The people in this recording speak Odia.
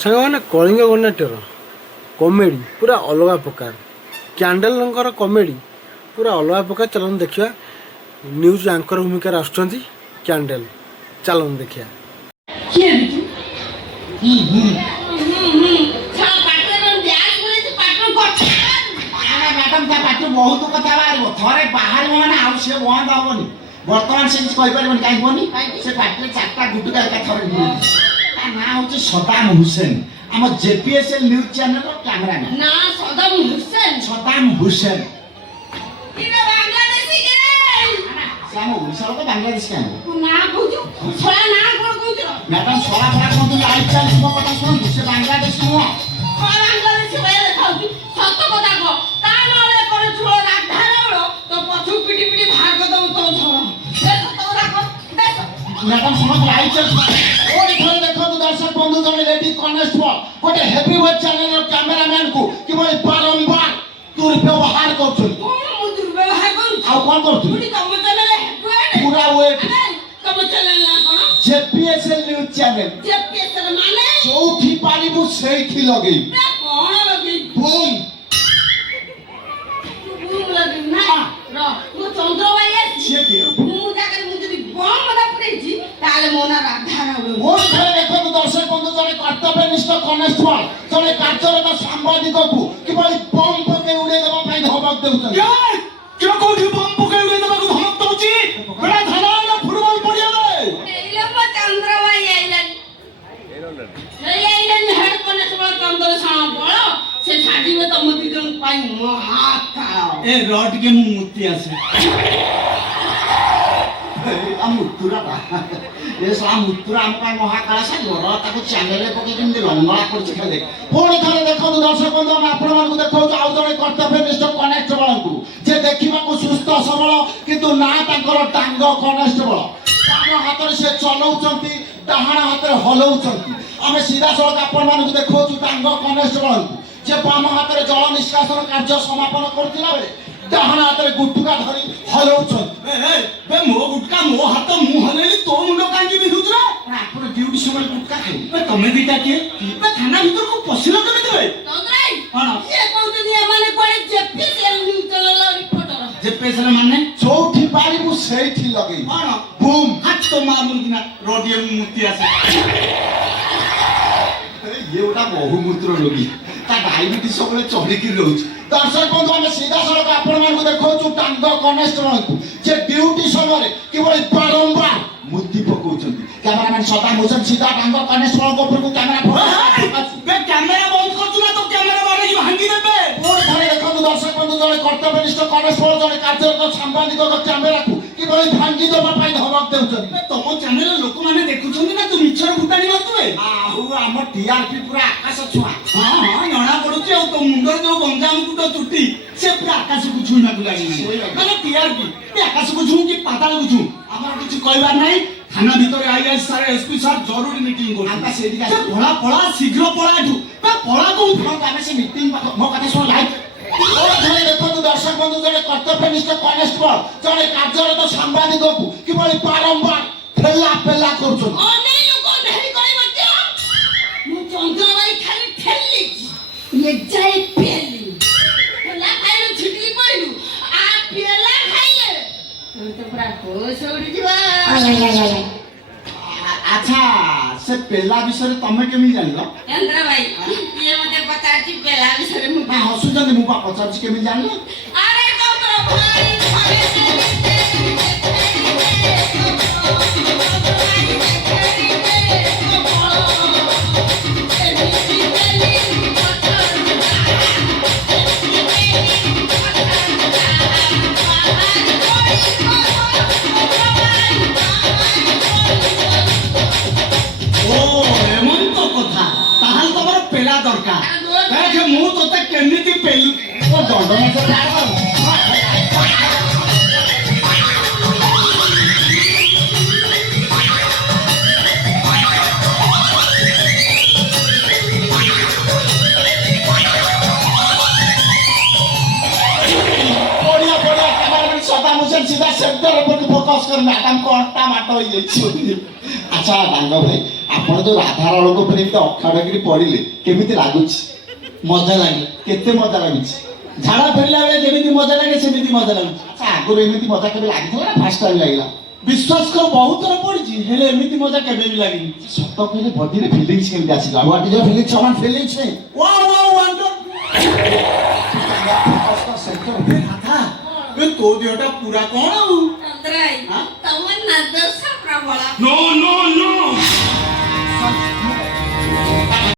ସାଙ୍ଗମାନେ କଳିଙ୍ଗ ଗଣନାଟ୍ୟର କମେଡ଼ି ପୁରା ଅଲଗା ପ୍ରକାର। କ୍ୟାଣ୍ଡେଲଙ୍କର କମେଡ଼ି ପୁରା ଅଲଗା ପ୍ରକାର। ଚାଲନ୍ତୁ ଦେଖିବା। ନ୍ୟୁଜ୍ ଆଙ୍କର ଭୂମିକାରେ ଆସୁଛନ୍ତି କ୍ୟାଣ୍ଡେଲ। ଚାଲନ୍ତୁ ଦେଖିବା। ବହୁତ କଥା ବାହାରିବ ଥରେ ବାହାରିବ ମାନେ ଆଉ ସିଏ ବନ୍ଦ ହବନି। ବର୍ତ୍ତମାନ ସେ କିଛି କହିପାରିବନି କାହିଁକି ସେ ପାଟିରେ ଚାରିଟା ଗୁଟୁକା ଏକା ଥରେ ତା ନାଁ ହଉଛି ସଦାମ ହୁସେନ। ଆମ ଜେପିଏସଏଲ ନ୍ୟୁଜ ଚ୍ୟାନେଲର କ୍ୟାମେରାମ୍ୟାନ ନା ସଦାମ ହୁସେନ। ସେ ଆମ ଓଡ଼ିଶାର ତ ବାଂଲାଦେଶ କାହିଁ ମ୍ୟାଡାମ ସଳା ଫଳା କୁହନ୍ତୁ ଲାଇଭ ଚାଲିଛି ମୋ କଥା ଶୁଣନ୍ତୁ। ସେ ବାଂଲାଦେଶ ନୁହଁ। ମ୍ୟାଡାମ ଶୁଣନ୍ତୁ ଲାଇଭ ଚାଲିଛି। ଓଡ଼ି ଥରେ ଦେଖନ୍ତୁ ଦର୍ଶକ ବନ୍ଧୁ ଜଣେ ଲେଡି କନେଷ୍ଟବଳ ଗୋଟେ ହେଭିୱେଟ୍ ଚ୍ୟାନେଲର କ୍ୟାମେରାମ୍ୟାନକୁ କିଭଳି ବାରମ୍ବାର ଦୁର୍ବ୍ୟବହାର କରୁଛନ୍ତି। ଆଉ କଣ କରୁଛନ୍ତି? ପୁରା ୱେଟ୍ ଜେପିଏସଏଲ ନ୍ୟୁଜ ଚ୍ୟାନେଲ। ଯୋଉଠି ପାରିବୁ ସେଇଠି ଲଗେଇବୁ। ବୁମ୍ ଦେଖନ୍ତୁ ଦର୍ଶକ ବନ୍ଧୁ ଜଣେ କର୍ତ୍ତବ୍ୟନିଷ୍ଠ କନେଷ୍ଟବଳ ଜଣେ କାର୍ଯ୍ୟରତ ସାମ୍ବାଦିକକୁ କିଭଳି ବମ୍ ପକେଇ ଉଡେଇ ଦେବା ପାଇଁ ଧମକ ଦେଉଛନ୍ତି। କୋଉଠି ବମ୍ ପକେଇ ଉଡେଇ ଦେବାକୁ ଧମକ ଦଉଛି? ଫୁଟବଲ ପଡିଆରେ ଟିକେ ମୁଁ ମୂର୍ତ୍ତି ଆସେ ମୂର୍ତ୍ତୁରା ମୂର୍ତ୍ତୁରା ଆମ ପାଇଁ ମହାକାଳ ସେ ଲଡ଼ ତାକୁ ଚ୍ୟାନେଲରେ ପକେଇ କେମିତି ଲଙ୍ଗଳା କରୁଛି ଖାଲି। ପୁଣି ଥରେ ଦେଖନ୍ତୁ ଦର୍ଶକ ବନ୍ଧୁ ଆମେ ଆପଣମାନଙ୍କୁ ଦେଖାଉଛୁ ଆଉ ଜଣେ କର୍ତ୍ତବ୍ୟନିଷ୍ଠ କନେଷ୍ଟବଳଙ୍କୁ ଯେ ଦେଖିବାକୁ ସୁସ୍ଥ ସବଳ କିନ୍ତୁ ନା ତାଙ୍କର ଟାଙ୍ଗ କନେଷ୍ଟବଳ। ବାମ ହାତରେ ସେ ଚଲଉଛନ୍ତି ଡାହାଣ ହାତରେ ହଲଉଛନ୍ତି। ଆମେ ସିଧାସଳଖ ଆପଣମାନଙ୍କୁ ଦେଖାଉଛୁ ଟାଙ୍ଗ କନେଷ୍ଟବଳଙ୍କୁ ଯେ ବାମ ହାତରେ ଜଳ ନିଷ୍କାସନ କାର୍ଯ୍ୟ ସମାପନ କରୁଥିଲା ବେଳେ ଡାହାଣ ହାତରେ ଗୁଟୁକା ଧରି ହଲଉଛନ୍ତି। ମୋ ଗୁଟକା ମୋ ହାତ ମୁଁ ହଲେଇଲି ତୋ ମୁଣ୍ଡ କାହିଁକି ବିନ୍ଧୁଛୁ? ଆପଣ ଡ୍ୟୁଟି ସମୟରେ ଗୁଟକା ଖାଇବେ। ତମେ ଦିଟା କିଏ ଥାନା ଭିତରକୁ ପଶିଲ କେମିତି? ଜେପିଏସଏଲ ମାନେ ଯୋଉଠି ପାରିବୁ ସେଇଠି ଲଗେଇବୁ। ବୁମ୍ ହାତ ମାରୁନା ରୋଡିଏ ମୂର୍ତ୍ତି ଆସେ। ଇଏ ଗୋଟା ବହୁମୂତ୍ର ରୋଗୀ ତା ଡାଇବେଟିସ୍ ସବୁବେଳେ ଚଢିକି ରହୁଛି। ଦର୍ଶକ ବନ୍ଧୁ ଆମେ ସିଧାସଳଖ ଆପଣମାନଙ୍କୁ ଦେଖାଉଛୁ ଟାଙ୍ଗ କନେଷ୍ଟବଳଙ୍କୁ ଯେ ଡ୍ୟୁଟି ସମୟରେ କିଭଳି ବାରମ୍ବାର ମୁଦି ପକଉଛନ୍ତି। କ୍ୟାମେରାମ୍ୟାନ ସଦାମ ହୁସେନ ସିଧା ଟାଙ୍ଗ କନେଷ୍ଟବଳଙ୍କ ଉପରକୁ କ୍ୟାମେରା କ୍ୟାମେରା ବନ୍ଦ କରୁଛୁ ନା ତ କ୍ୟାମେରା ବାଡେଇକି ଭାଙ୍ଗି ଦେବେ। ପୁଣି ଥରେ ଦେଖନ୍ତୁ ଦର୍ଶକ ବନ୍ଧୁ ଜଣେ କର୍ତ୍ତବ୍ୟନିଷ୍ଠ କନେଷ୍ଟବଳ ଜଣେ କାର୍ଯ୍ୟରତ ସାମ୍ବାଦିକଙ୍କ କ୍ୟାମେରାକୁ କିଭଳି ଭାଙ୍ଗି ଦେବା ପାଇଁ ଧମକ ଦେଉଛନ୍ତି। ତମ ଚ୍ୟାନେଲ ଲୋକମାନେ ଦେଖୁଛନ୍ତି ନା ତୁ ମିଛର ଫୁଟାଣି ମାରୁଥିବେ। ଆଉ ଆମ ଟିଆରପି ପୁରା ଆକାଶ ଛୁଆଁ। ହଁ ଜଣା ପଡୁଛି ଆଉ ତୋ ମୁଣ୍ଡରେ ଯୋଉ ଗଞ୍ଜାମକୁ ତ ଚୁଟି ସେ ପୁରା ଆକାଶକୁ ଛୁଇଁବାକୁ ଲାଗିଲାଣି। ମାନେ ଟିଆରପି ଆକାଶକୁ ଛୁଁ କି ପାତାଳକୁ ଛୁଁ ଆମର କିଛି କହିବାର ନାହିଁ। ଥାନା ଭିତରେ ଆଇଏଏସ୍ ସାର୍ ଏସପି ସାର୍ ଜରୁରୀ ମିଟିଂ କରୁଛନ୍ତି। ପଳା ପଳା ଶୀଘ୍ର ପଳା ଏଠୁ ପଳା କୋଉଠୁ? ଆମେ ସେ ମିଟିଂ ମୋ କଥା ଶୁଣ ଲାଇଭ ଦେଖନ୍ତୁ ଦର୍ଶକ ବନ୍ଧୁ ଜଣେ କର୍ତ୍ତବ୍ୟନିଷ୍ଠ କନେଷ୍ଟବଳ ଜଣେ କାର୍ଯ୍ୟରତ ସାମ୍ବାଦିକକୁ କିଭଳି ବାରମ୍ବାର ଠେଲା ପେଲା କରୁଛନ୍ତି। ଆଚ୍ଛା ସେ ପେଲା ବିଷୟରେ ତମେ କେମିତି ଜାଣିଲ? ହସୁଛନ୍ତି ମୁଁ ପା ପଚାରୁଛି କେମିତି ଜାଣିଲ? ମୁଁ ତତେ କେମିତି ପେଲୁ ଦଣ୍ଡ ସଦାମ ହୁସେନ ସିଧା ସେଣ୍ଟର ଉପରକୁ ଫୋକସ୍ କରି ମ୍ୟାଡାମକୁ ଅଣ୍ଟା ମାଟ ହେଇଯାଇଛି। ଆଚ୍ଛା ଡାଙ୍ଗ ଭାଇ ଆପଣ ଯୋଉ ରାଧାରାଣଙ୍କ ଉପରେ ଏମିତି ଅଖାଡ଼କିରି ପଡ଼ିଲେ କେମିତି ଲାଗୁଛି? ମଜା ଲାଗେ। କେତେ ମଜା ଲାଗୁଛି? ଝାଡ଼ା ଫେରିଲା ବେଳେ ଯେମିତି ମଜା ଲାଗେ ସେମିତି ମଜା ଲାଗୁଛି। ଆଚ୍ଛା ଆଗରୁ ଏମିତି ମଜା କେବେ ଲାଗିଥିଲା ନା ଫାର୍ଷ୍ଟ ଟାଇମ୍ ଲାଗିଲା? ବିଶ୍ୱାସ କର ବହୁତ ଥର ପଡ଼ିଛି ହେଲେ ଏମିତି ମଜା କେବେ ବି ଲାଗିନି। ସତ କହିଲେ ବଡିରେ ଫିଲିଙ୍ଗସ୍ କେମିତି ଆସିଲା? What is your feelings? ସମାନ ଫିଲିଙ୍ଗସ୍ ନେଇ ୱାଓ ୱାଓ ୱାଣ୍ଡର। ରାଧା ଏ ତୋ ଦେହଟା ପୁରା କଣ ଆଉ? ଚନ୍ଦ୍ରାଇ ତମ ନାଦର୍ଶ ପ୍ରବଳ नो नो नो